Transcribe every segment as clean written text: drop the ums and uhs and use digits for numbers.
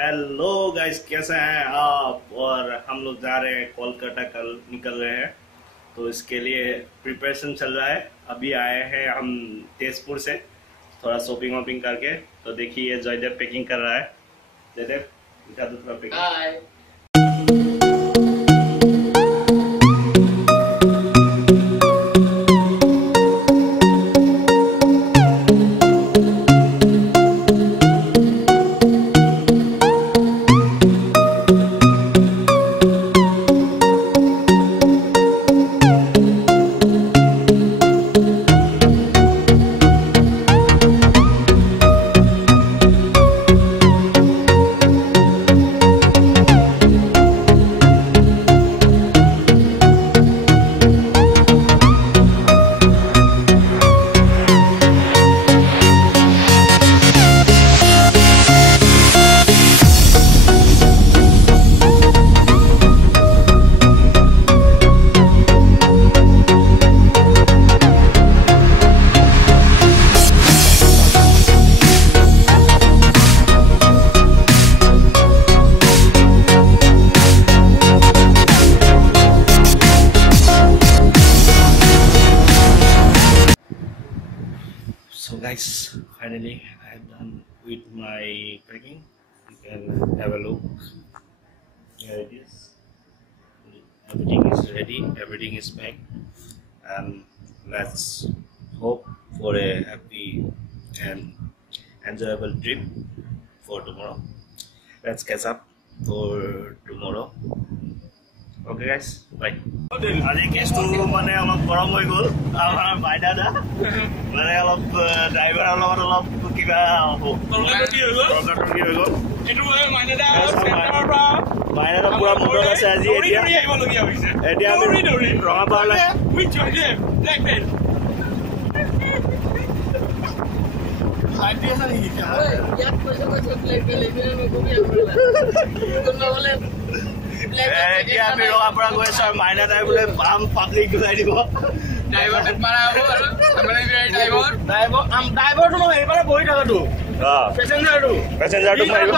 Hello guys, कैसे हैं आप। और हम लोग जा रहे हैं कोलकाता, कल निकल रहे हैं, तो इसके लिए प्रिपरेशन चल रहा है। अभी आए हैं हम तेजपुर से, थोड़ा शॉपिंग वॉपिंग करके। तो देखिए जयदेव पैकिंग कर रहा है। जयदेव दिखा दो थोड़ा packing. So guys, finally I am done with my packing. You can have a look. Here it is. Everything is ready. Everything is packed, and let's hope for a happy and enjoyable trip for tomorrow. Let's catch up for tomorrow. Okay guys, bye. আজি কেছটো মানে অলপ গৰম হৈ গ'ল। আমাৰ ভাই দাদা মানে অলপ ড্ৰাইভাৰৰ লগত অলপ কিবা তৰ্কাতৰ্কি হৈ গ'ল। মাইনাদা পুৰা মুডত আছে আজি। এতিয়া আমি ৰঙাপাৰালৈ এতিয়া আমি ৰঙাপাৰা গৈ আছো। মাইনা দাই বোলে বাম পাব্লিক ঘূৰাই দিব। ড্ৰাইভাৰটো নহয়, এইবাৰে বহি থকাটো পেচেঞ্জাৰটো মাৰিব।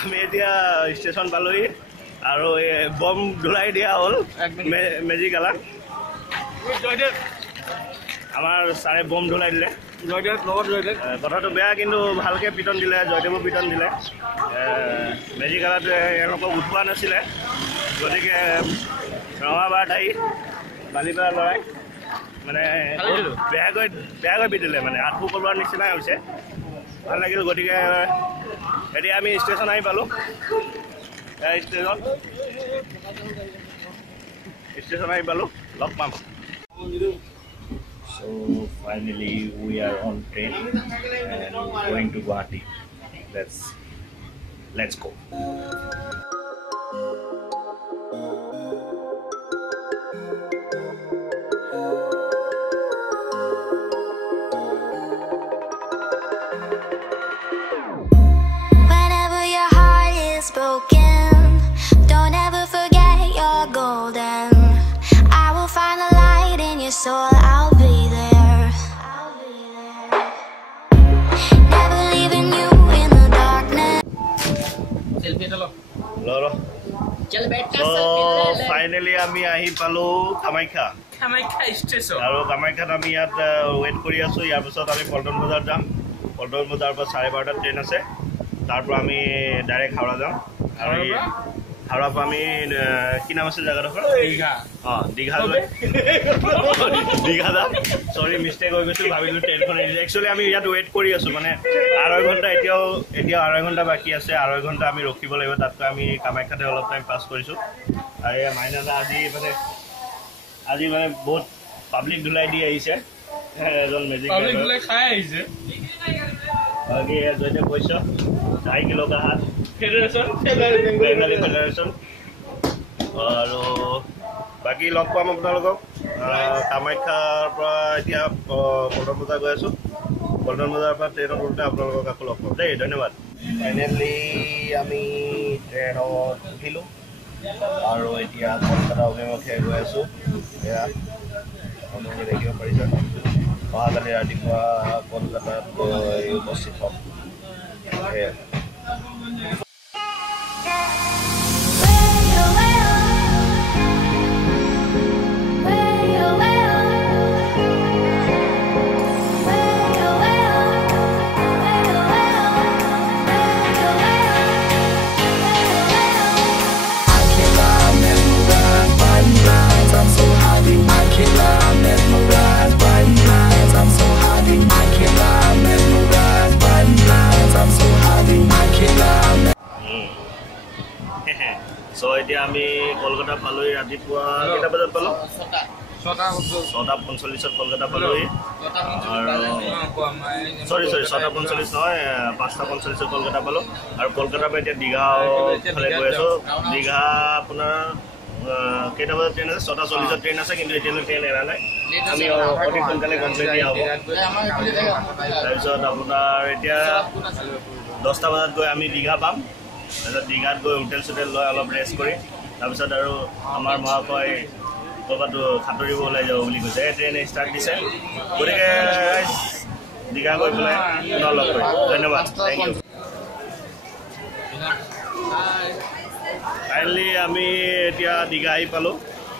আমি এতিয়া ষ্টেচন পালোহি আৰু বম ধৰাই দিয়া হ'ল মেজিক আলাক। আমাৰ ছাৰে বম ধৰাই দিলে। কথাটো বেয়া, কিন্তু ভালকে পিটন দিলে, জয়দেৱো পিটন দিলে। মেজিক আলাটোৱে এওঁলোকক উঠোৱা নাছিলে, গতিকে ৰঙাপাৰাত আহি বালিপাৰা লৰাই মানে বেয়াকৈ পিটিলে, মানে আঁঠু কলোৱাৰ নিচিনাই হৈছে। ভাল লাগিল। গতিকে এতিয়া আমি ষ্টেচন আহি পালোঁ। ষ্টেচন আহি পালোঁ, লগ পাম। So finally we are on train and going to Guwahati. Let's go. Broken, don't ever forget you're golden. I will find the light in your soul, I'll be there. Never leaving you in the darkness. So finally আমি আহি পালো Kamakhya station. আৰু কামাখ্যাত আমি ইয়াত weight কৰি আছো। ইয়াৰ পিছত আমি পল্টন বজাৰ যাম। পল্টন বজাৰৰ পৰা 12:30 ট্ৰেইন আছে। তাৰ পৰা আমি ডাইৰেক্ট হাওৰা যাম। আৰু হাওৰাৰ পৰা আমি কি নাম আছে জেগাডোখৰ? দীঘা যাম। চৰি, মিষ্টেক হৈ গৈছিল, ভাবিলোঁ ট্ৰেইনখন এৰিছে। একচুৱেলি আমি ইয়াত ৱেইট কৰি আছোঁ, মানে 2.5 ঘণ্টা, এতিয়াও 2.5 ঘণ্টা বাকী আছে। 2.5 ঘণ্টা আমি ৰখিব লাগিব। তাতকৈ আমি কামাখ্যাতে অলপ টাইম পাছ কৰিছোঁ। আৰু এয়া মাইনাদা আজি মানে বহুত পাব্লিক ধুলাই দি আহিছে। এজন মেজিক খাই আহিছে। বাকী জয়দেৱ কৈছ 2.5 কিলো का हाथ বেংগলী ফেডাৰেশ্যন আৰু বাকী লগ পাম আপোনালোকক কামাখ্যাৰ পৰা এতিয়া পল্টন বজাৰ গৈ আছোঁ পল্টন বজাৰৰ পৰা ট্ৰেইনত উঠোঁতে আপোনালোকক আকৌ লগ পাম দেই ধন্যবাদ ফাইনেলি আমি ট্ৰেইনত উঠিলোঁ আৰু এতিয়া কলকাতা অভিমুখে গৈ আছোঁ এয়া আপোনালোকে দেখিব পাৰিছে অহাকালি ৰাতিপুৱা কলকাতাত গৈ উপস্থিত হ'ম সেয়া So এতিয়া আমি কলকাতা পালোহি ৰাতিপুৱা কেইটা বজাত পালো 6:45 কলকাতা পালোহি সৰি 6:45 নহয় 5:45 কলকাতা পালো আৰু কলকাতাৰ পৰা এতিয়া দীঘা ফালে গৈ আছো দীঘা আপোনাৰ কেইটা বজাত ট্ৰেইন আছে 6:40 ট্ৰেইন আছে কিন্তু এতিয়ালৈ ট্ৰেইন এৰা নাই আমি অতি সোনকালে কমপ্লিট দিয়া হ'ব তাৰপিছত আপোনাৰ এতিয়া 10টা বজাত গৈ আমি দীঘা পাম তাৰপিছত দীঘাত গৈ হোটেল চোটেল লৈ অলপ ৰেষ্ট কৰি তাৰপিছত আৰু আমাৰ মহাশয় ক'ৰবাত সাঁতুৰিব ওলাই যাব বুলি কৈছে ট্ৰেইন ষ্টাৰ্ট দিছে গতিকে দীঘা গৈ পেলাই পুনৰ লগ কৰিম ধন্যবাদ থেংক ইউ ফাইনেলি আমি এতিয়া দীঘা আহি পালোঁ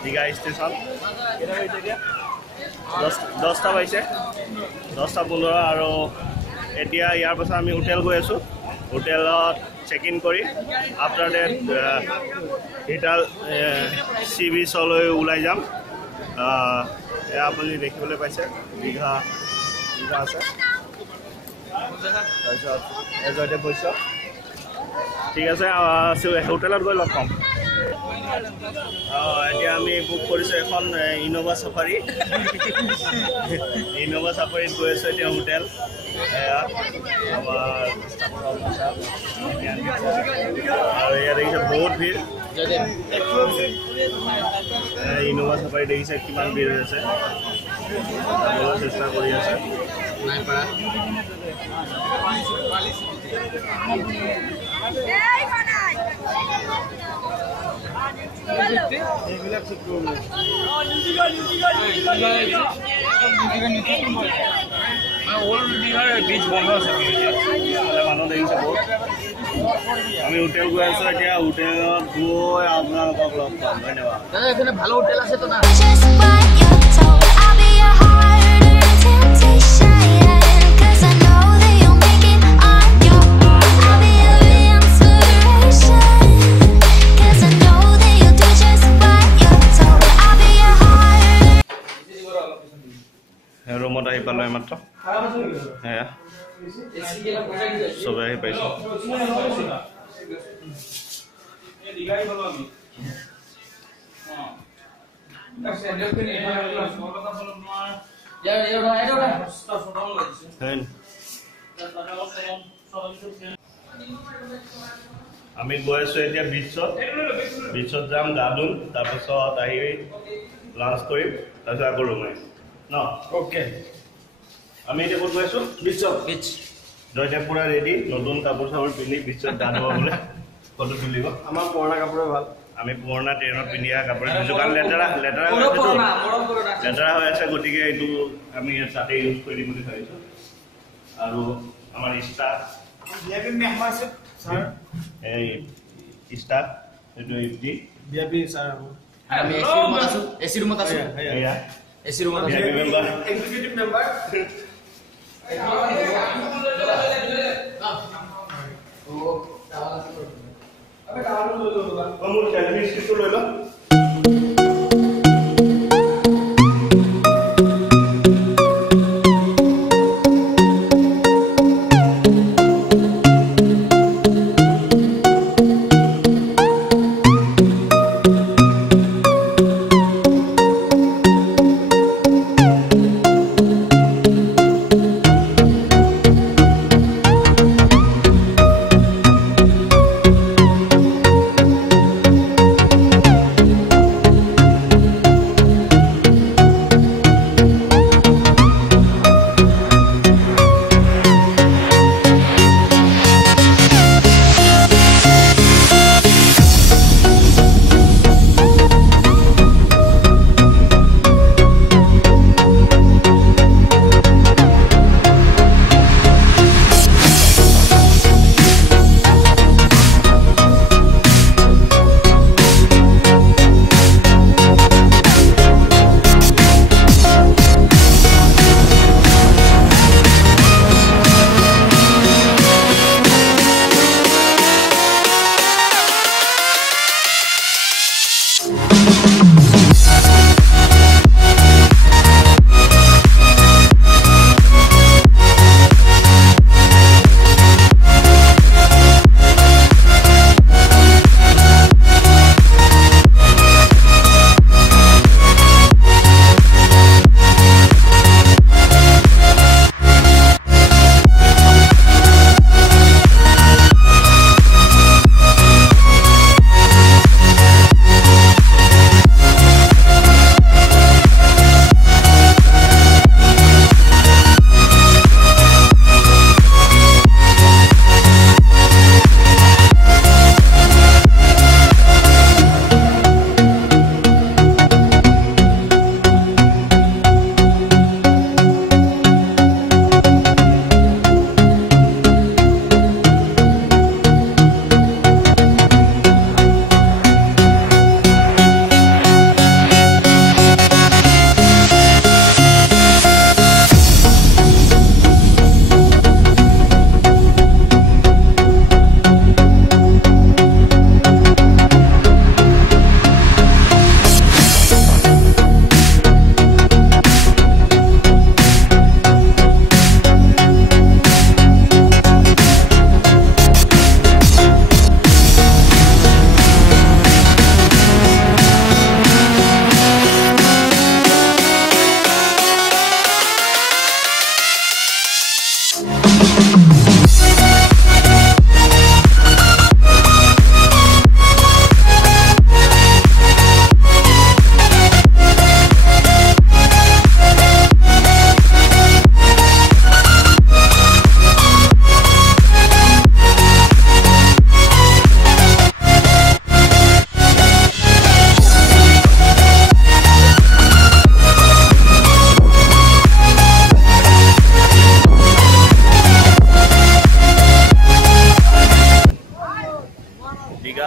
দীঘা ষ্টেচন কেইটা বাজিছে এতিয়া 10টা বাজিছে 10:15 আৰু এতিয়া ইয়াৰ পাছত আমি হোটেল গৈ আছোঁ হোটেলত চেক ইন কৰি আফটাৰ ডেট ইটাল চি বিচলৈ ওলাই যাম এয়া আপুনি দেখিবলৈ পাইছে দীঘা আছে তাৰপিছত এজতে পইচা ঠিক আছে হোটেলত গৈ লগ পাম এতিয়া আমি বুক কৰিছোঁ এখন ইন'ভা চাফাৰী ইন'ভা চাফাৰীত গৈ আছোঁ এতিয়া হোটেল এয়া আমাৰ আৰু ইয়াত দেখিছে বহুত ভিৰ ইন'ভা চাফাৰী দেখিছে কিমান ভিৰ হৈ আছে যাবলৈ চেষ্টা কৰি আছে মানুহ দেখিছে বহুত আমি হোটেল গৈ আছোঁ এতিয়া হোটেলত গৈ আপোনালোকক লগ পাম ধন্যবাদ এখানে ভালো হোটেল আছে তো না Just what you're told, I'll be your harder temptation. 'Cause I know that you'll make it on your own. I'll be your inspiration. 'Cause I know that you'll do just what you're told. I'll be your harder. ৰুমত আহি পালোঁ এইমাত্ৰ সেয়া চবে আহি পাইছোঁ আমি গৈ আছোঁ এতিয়া বিচত যাম গা ধুম তাৰপিছত আহি লাঞ্চ কৰিম তাৰপিছত আকৌ ৰুম আহিম ন অ'কে আমি এতিয়া ক'ত গৈ আছোঁ বিচ এতিয়া পুৰা ৰেডি নতুন কাপোৰ চাপোৰ পিন্ধি বিচত গা ধুব বোলে ফটো তুলিব আমাৰ পুৰণা কাপোৰে ভাল আমি পুৰণা ট্ৰেইনত পিন্ধি অহা কাপোৰে পিন্ধিছোঁ কাৰণ লেতেৰা হৈ আছে গতিকে এইটো আমি তাতে ইউজ কৰি দিম বুলি ভাবিছোঁ আৰু আমাৰ ষ্টাফ এই ষ্টাফ এইটো ইফটি আমি এসি ৰুমত আছো এসি ৰুমত আছো এক্সিকিউটিভ মেম্বাৰ মোৰ চেলফি ষ্টিকটো লৈ লওক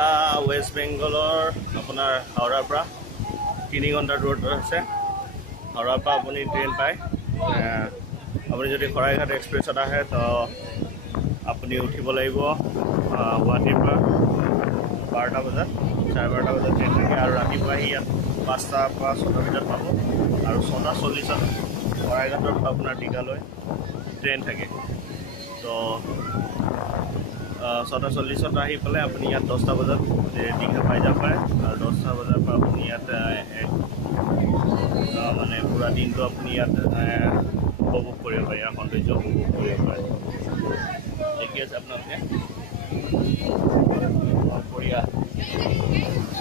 এতিয়া ৱেষ্ট বেংগলৰ আপোনাৰ হাওড়াৰ পৰা 3 ঘণ্টা দূৰত আছে হাওড়াৰ পৰা আপুনি ট্ৰেইন পায় আপুনি যদি শৰাইঘাট এক্সপ্ৰেছত আহে তো আপুনি উঠিব লাগিব গুৱাহাটীৰ পৰা 12টা বজাত 12:30 বজাত ট্ৰেইন থাকে আৰু ৰাতিপুৱা আহি ইয়াত 5টাৰ পৰা 6টাৰ ভিতৰত পাব আৰু 6:40ত শৰাইঘাটৰ পৰা আপোনাৰ দীঘালৈ ট্ৰেইন থাকে তো 6:40ত আহি পেলাই আপুনি ইয়াত 10টা বজাত দীঘা পাই যাব পাৰে আৰু 10টা বজাৰ পৰা আপুনি ইয়াত মানে পুৰা দিনটো আপুনি ইয়াত উপভোগ কৰিব পাৰে ইয়াৰ সৌন্দৰ্য উপভোগ কৰিব পাৰে দেখি আছে আপোনালোকে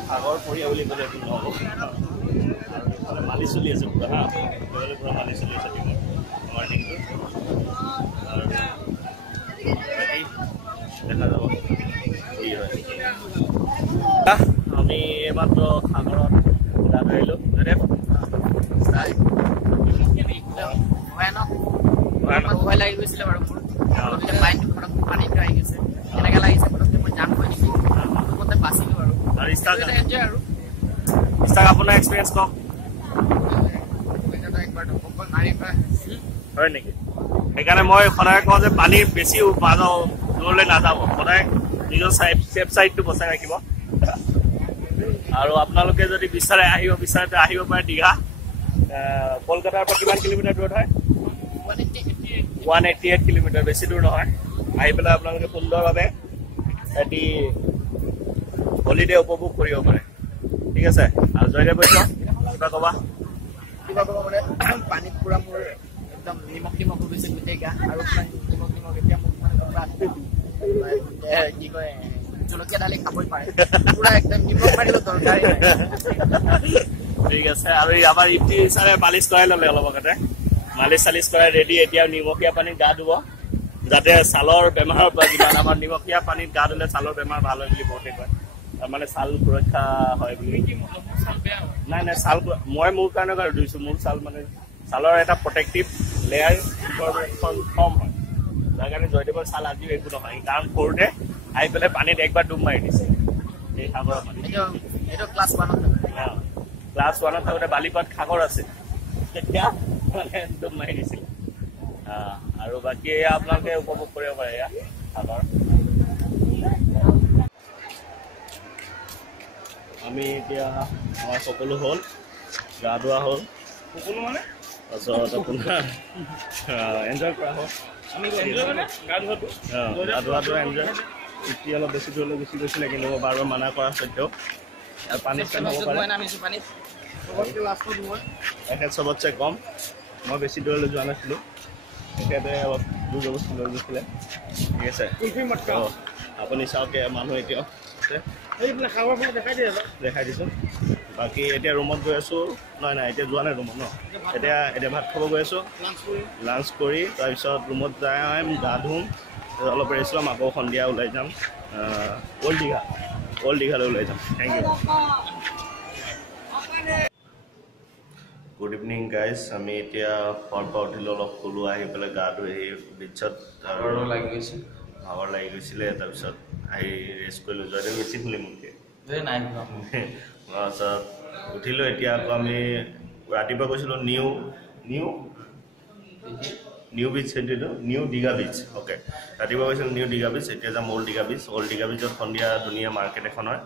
সাগৰ পৰিয়া বুলি ক'লে এইটো নহ'ব আৰু এইফালে মালি চলি আছে পুৰা হা এইফালে পুৰা মালি চলি আছে আমাৰ দিনটো আৰু দেখা যাব কি হয় আমি এইমাত্ৰ সাগৰত গা ধৰিলোঁ ভয় লাগি গৈছিলে বাৰু মোৰ পানীটো আহি গৈছে কেনেকৈ লাগিছে পটককৈ মই জাম কৰি দিছোঁ প্ৰথমতে বাচিলোঁ আৰু ইষ্টাক আৰু আপোনাৰ এক্সপিৰিয়েঞ্চ কওক হয় নেকি সেইকাৰণে মই সদায় কওঁ যে পানী বেছি দূৰলৈ নাযাব সদায় নিজৰ ছেফ ছাইডটো বচাই ৰাখিব আৰু আপোনালোকে যদি বিচাৰে আহিব পাৰে দীঘা কলকাতাৰ পৰা কিমান কিলোমিটাৰ দূৰত হয় 188 কিলোমিটাৰ বেছি দূৰ নহয় আহি পেলাই আপোনালোকে সুন্দৰভাৱে এটি হলিডে উপভোগ কৰিব পাৰে ঠিক আছে আৰু জয়দেৱ বৈশ্য কিবা ক'ব মানে পানীত পুৰা মোৰ একদম নিমখ হৈ গৈছে গোটেই গা আৰু নিমখ এতিয়া মোক মানে কি কয় জলকীয়া ঢালি খাবই পাৰে পুৰা একদম নিমখ মাৰিব দৰকাৰী ঠিক আছে আৰু আমাৰ ইফতি ছাৰে মালিচ কৰাই ল'লে অলপ আগতে মালিচ চালিচ কৰাই ৰেডি এতিয়া নিমখীয়া পানীত গা ধুব যাতে ছালৰ বেমাৰৰ পৰা যিমান আমাৰ নিমখীয়া পানীত গা ধুলে ছালৰ বেমাৰ ভাল হয় বুলি বহুতে কয় তাৰমানে ছাল সুৰক্ষা হয় বুলি নাই ছাল মই মোৰ কাৰণে ধুইছোঁ মোৰ ছাল মানে ছালৰ এটা প্ৰটেক্টিভ লেয়াৰ কম হয় যাৰ কাৰণে জয়দেৱৰ ছাল আজিও একো নহয় কাৰণ সৰুতে আহি পেলাই পানীত একবাৰ ডুব মাৰি দিছে এই সাগৰৰ পানীত ক্লাছ 1ত থাকোঁতে বালিপাত সাগৰ আছে তেতিয়া মানে ডুব মাৰি দিছিল আৰু বাকী এয়া আপোনালোকে উপভোগ কৰিব পাৰে এয়া সাগৰ আমি এতিয়া আমাৰ সকলো হ'ল গা ধোৱা হ'ল সকলো মানে তাৰপিছত আপোনাৰ এনজয় কৰা হ'ল গা ধোৱাটো এনজয় এতিয়া অলপ বেছি দূৰলৈ গুচি গৈছিলে কিন্তু মই বাৰ মানা কৰা স্বত্বেও পানী হ'ব পাৰে এখেত চবতছে কম মই বেছি দূৰলৈ যোৱা নাছিলোঁ তেখেতে অলপ দূৰ বস্তু লৈ গৈছিলে ঠিক আছে আপুনি চাওক মানুহ এতিয়াও আছে দেখাই দিছোঁ বাকী এতিয়া ৰুমত গৈ আছোঁ নাই এতিয়া যোৱা নাই ৰুমত ন এতিয়া ভাত খাব গৈ আছোঁ লাঞ্চ কৰি তাৰপিছত ৰুমত যাই গা ধুম অলপ ৰেষ্ট ল'ম আকৌ সন্ধিয়া ওলাই যাম অল্ড দীঘালৈ ওলাই যাম thank you good evening guys আমি এতিয়া শোৱাৰ পৰা উঠিলোঁ অলপ শুলোঁ আহি পেলাই গা ধুই আহি বিচত ভাগৰ লাগি গৈছিলে তাৰপিছত আহি ৰেষ্ট কৰিলোঁ জয়দেৱ বেছি শুলি মোতকৈ তাৰপিছত উঠিলোঁ এতিয়া আকৌ আমি ৰাতিপুৱা গৈছিলোঁ নিউ বিচ সেইটো নিউ দীঘা বিচ অ'কে ৰাতিপুৱা গৈছিলোঁ নিউ দীঘা বিচ এতিয়া যাম অল্ড দীঘা বিচত সন্ধিয়া ধুনীয়া মাৰ্কেট এখন হয়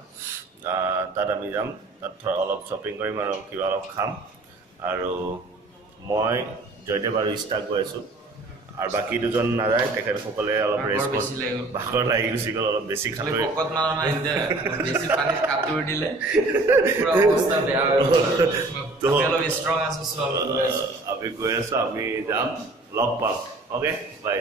তাত আমি যাম তাত অলপ শ্বপিং কৰিম আৰু কিবা অলপ খাম আৰু মই জয়দেৱ আৰু ইষ্টাক গৈ আছোঁ আৰু বাকী দুজন নাযায় তেখেতসকলে অলপ ৰেষ্ট ভাগৰ লাগি গুচি গ'ল অলপ বেছি খালোঁ আমি গৈ আছোঁ আমি যাম লগ পাম okay bye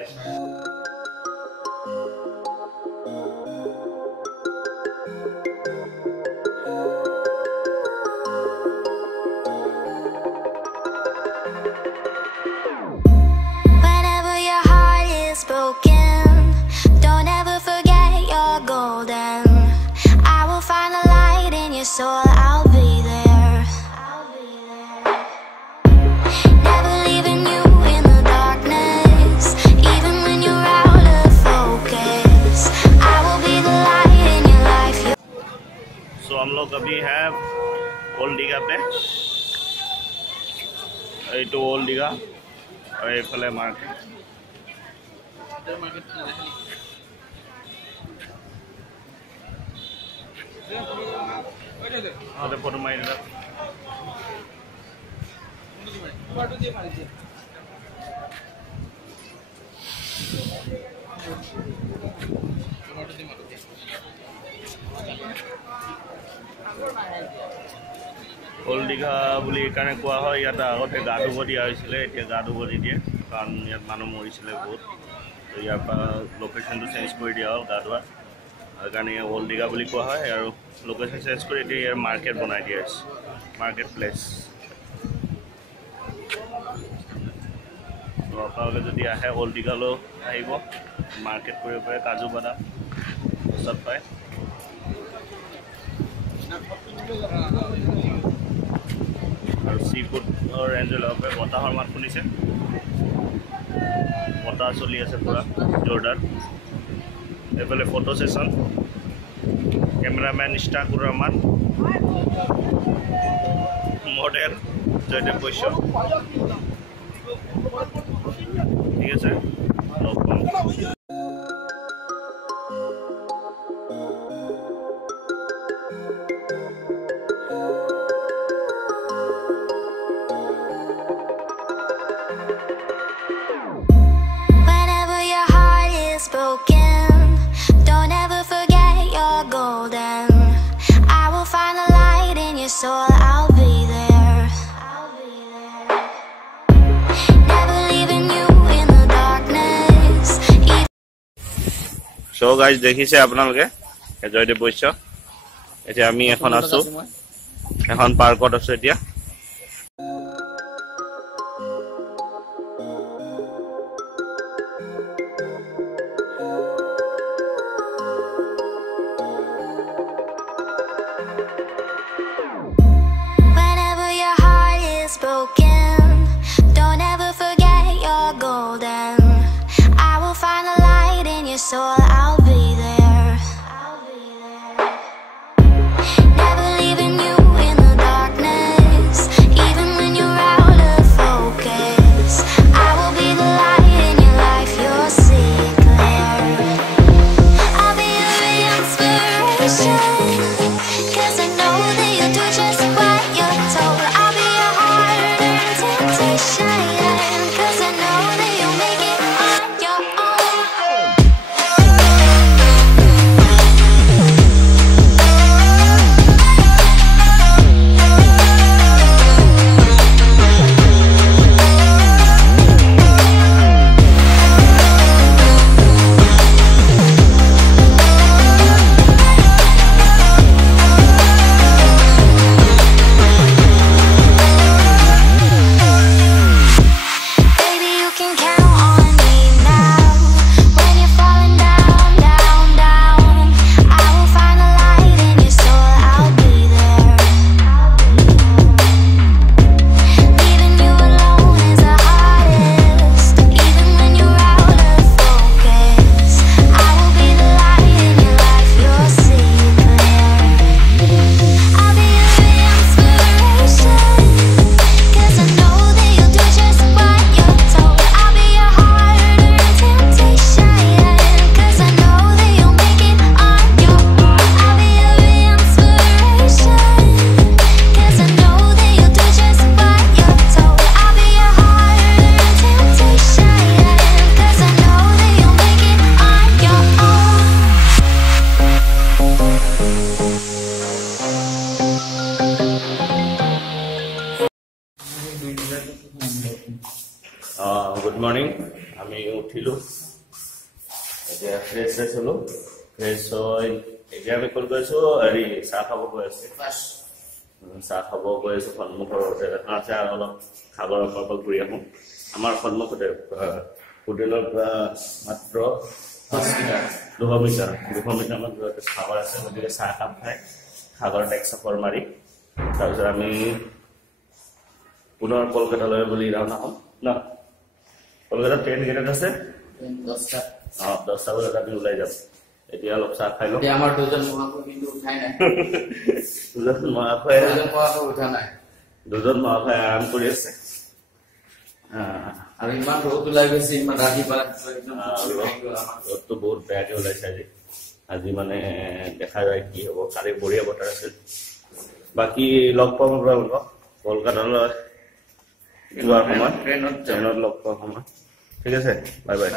Don't ever forget you're golden. I will find a light in your soul. I'll be there. Never leaving you in the darkness, even when you're out of focus. I will be the light in your life. सो हम लोग अभी हैं old Digha पे ये old Digha और ये फले market photo मार ओल्ड दीघा বুলি কাৰণে কোৱা হয় ইয়াত আগতে গা ধুব দিয়া হৈছিলে এতিয়া গা ধুব নিদিয়ে কাৰণ ইয়াত মানুহ মৰিছিলে বহুত তো ইয়াৰ পৰা লোকেশ্যনটো চেঞ্জ কৰি দিয়া হ'ল গা ধোৱা সেইকাৰণে ওল্ড দীঘা বুলি কোৱা হয় আৰু লোকেশ্যন চেঞ্জ কৰি এতিয়া ইয়াৰ মাৰ্কেট বনাই দিয়া হৈছে মাৰ্কেট প্লেচ তো আপোনালোকে যদি আহে ওল্ড দীঘালৈ আহিব মাৰ্কেট কৰিব পাৰে কাজু বাদাম চব পায় और सी फूड और एंजल पे बताहर मात शुनिसे बता चलि आछे पूरा जोरदार एफाले photo session cameraman Istakur Rahman model Jaydev Baishya ठीक है sir So I'll be there. Never leaving you in the darkness. So guys, দেখিছে আপোনালোকে জয়দেৱ বৈশ্য এতিয়া আমি এখন আছো এখন পাৰ্কত আছো এতিয়া broken, don't ever forget you're golden. I will find the light in your soul. I'll be there. Never leaving you in the darkness, even when you're out of focus. I will be the light in your life. You'll see clear. I'll be your inspiration, 'cause I know that you'll do just what you're told. Cause I know that you'll make it on your own. Good morning আমি উঠিলো এতিয়া fresh হলো fresh হৈ এতিয়া আমি কল কৰিছো হেৰি চাহ খাব গৈ আছে চাহ খাব গৈ আছে সন্মুখৰ আছে অলপ খাবৰ কল কৰি আহোঁ আমাৰ সন্মুখতে হোটেলৰ পৰা মাত্ৰ 200 মিটাৰ মান দূৰতে খাবৰ আছে গতিকে চাহ খাব খাই খাবৰ টেক্স চকৰ মাৰি তাৰপিছত আমি পুনৰ কলকাতালৈ বুলি ৰাওনা হ'ম না কলকাতা ট্ৰেইন কেইটাত আছে 10টা বজাত আমি ওলাই যাম এতিয়া অলপ চাহ খাই লওঁ। এতিয়া আমাৰ দুজন মহাপুৰুষ কিন্তু উঠাই নাই। দুজন মহাশয় উঠা নাই। দুজন মহাশয় আৰাম কৰি আছে। আৰু ইমান ৰ'দ ওলাই গৈছে, ইমান ৰাতিপুৱা ৰ'দটো বহুত বেয়াকে ওলাইছে আজি। আজি মানে দেখা যায় কি হ'ব, কালি বঢ়িয়া বতৰ আছিল। বাকী লগ পাম আপোনালোকক কলকাতালৈ যোৱাৰ সময়, ট্ৰেইনত লগ পোৱাৰ সময়। ঠিক আছে, বাই বাই।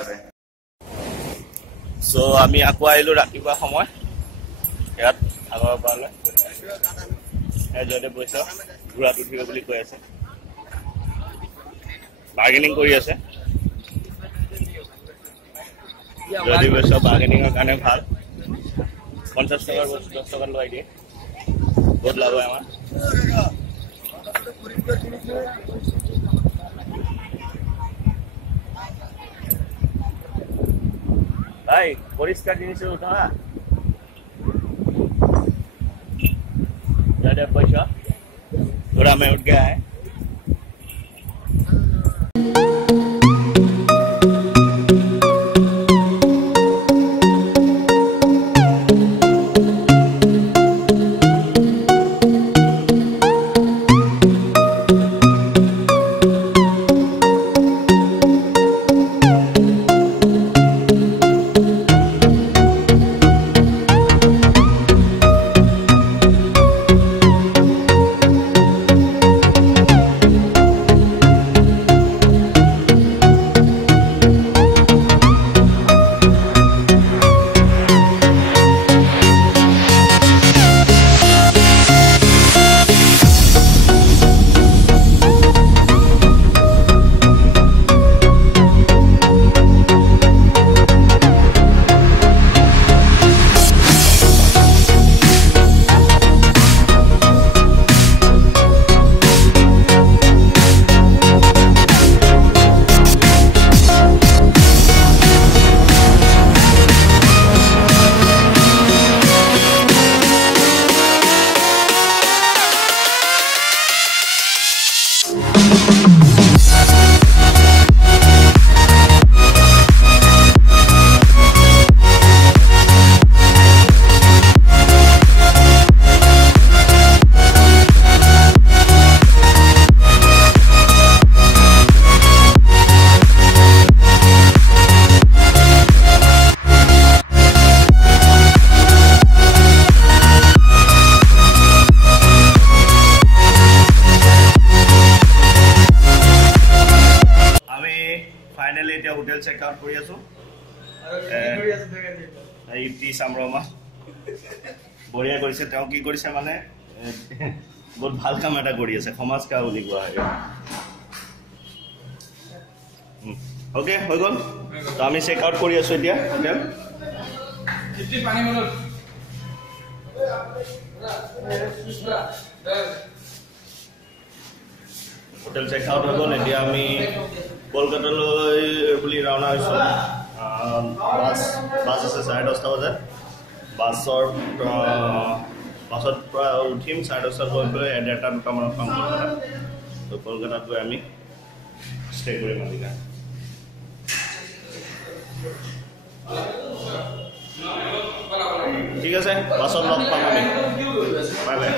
চ' আমি আকৌ আহিলো ৰাতিপুৱা সময় ইয়াত আগৰ পৰালৈ। জয়দেৱ বৈশ্য ঘোঁৰাত উঠিব বুলি কৈ আছে, বাৰ্গেনিং কৰি আছে। জয়দেৱ বৈশ্য বাৰ্গেনিঙৰ কাৰণে ভাল। 50 টকাৰ বস্তু 10 টকাত লগাই দিয়ে, বহুত লাভ হয় আমাৰ। ভাই পরিষ্কার জিনিস উঠা जयदेव पैसा घोड़ा में उठ गया है। ফাইনালি এতিয়া হোটেল চেক আউট কৰি আছো। ইফতি চামৰমা বঢ়িয়া কৰিছে। তেওঁ কি কৰিছে মানে বহুত ভাল কাম এটা কৰি আছে, সমাজ সেৱা বুলি কোৱা হয়। অ'কে, হৈ গ'ল। তো আমি চেক আউট কৰি আছো এতিয়া হোটেল। হোটেল চেক আউট হৈ গ'ল। এতিয়া আমি কলকাতালৈ বুলি ৰাওনা হৈছোঁ। বাছ আছে 10:30 বজাত। বাছত পৰা উঠিম 10:30 গৈ পেলাই 1:30-2টামানত পাম কলকাতা। তো কলকাতাত গৈ আমি ষ্টে কৰিম আজি। ঠিক আছে, বাছত লগ পাম আমি। Bye bye.